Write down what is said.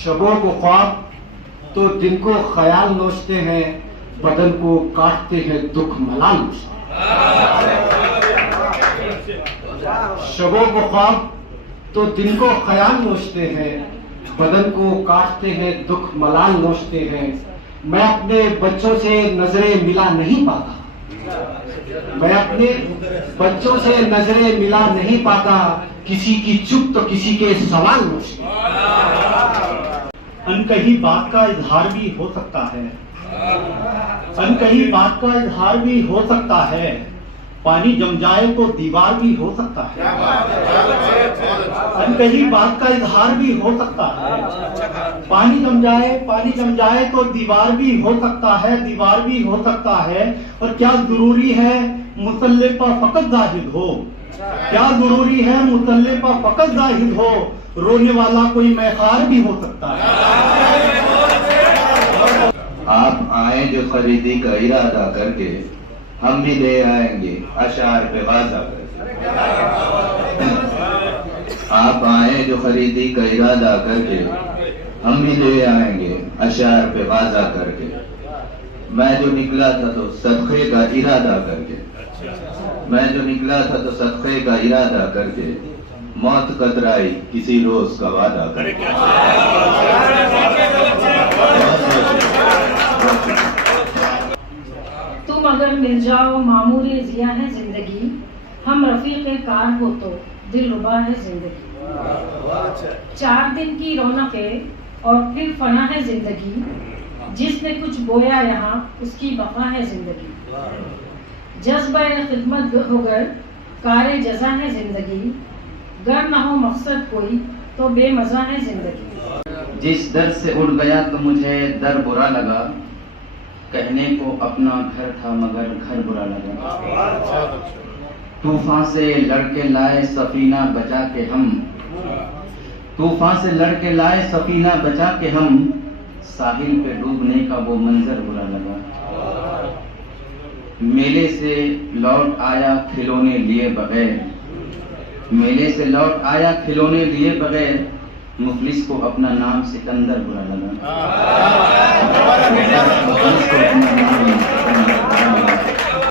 शबों को ख्वाब तो दिन को ख्याल नोचते हैं, बदन को काटते हैं दुख मलाल नोचते हैं। शबों को ख्वाब तो दिन को ख्याल नोचते हैं, बदन को काटते हैं दुख मलाल नोचते हैं। मैं अपने बच्चों से नजरें मिला नहीं पाता, मैं अपने बच्चों से नजरें मिला नहीं पाता, किसी की चुप तो किसी के सवाल नोचते हैं। अनकही बात का इजहार भी हो सकता है, अनकही बात का इजहार भी हो सकता है। पानी जम जाए तो दीवार भी हो सकता है, अनकही बात का इजहार भी हो सकता है। पानी जम जाए तो दीवार भी हो सकता है, दीवार भी हो सकता है। और क्या जरूरी है मुसल्ले पर फकत जाहिद हो, क्या जरूरी है मुसल्ले पर फकत जाहिद हो। रोने वाला कोई मैखार भी हो सकता है। आप आए जो खरीदी का इरादा करके, हम भी ले आएंगे अशार पे वाजा करके। आप आए जो खरीदी का इरादा करके, हम भी ले आएंगे अशार पे वाजा करके। मैं जो निकला था तो सदक़े का इरादा करके, मैं जो निकला था तो सदक़े का इरादा करके। मौत कतराई किसी रोज का वादा करके। तुम अगर मिल जाओ मामूरे जिया है जिंदगी, हम रफीक़े कार हो तो दिल रुबा है जिंदगी। 4 दिन की रौनकें और फिर फना है जिंदगी, जिसने कुछ बोया यहाँ उसकी वफा है जिंदगी। जज्बा खिदमत होकर कारे जजा है जिंदगी, गर न हो मकसद कोई तो बेमजा है जिंदगी। जिस दर से उड़ गया तो मुझे दर बुरा लगा, कहने को अपना घर था मगर घर बुरा लगा। तूफान से लड़के लाए सफीना बचा के हम, तूफान से लड़के लाए सफीना बचा के हम। साहिल पे डूबने का वो मंजर बुरा लगा। मेले से लौट आया खिलौने लिए बगैर, मेले से लौट आया खिलौने लिए बगैर। मुखलिस को अपना नाम सिकंदर बुरा लगा।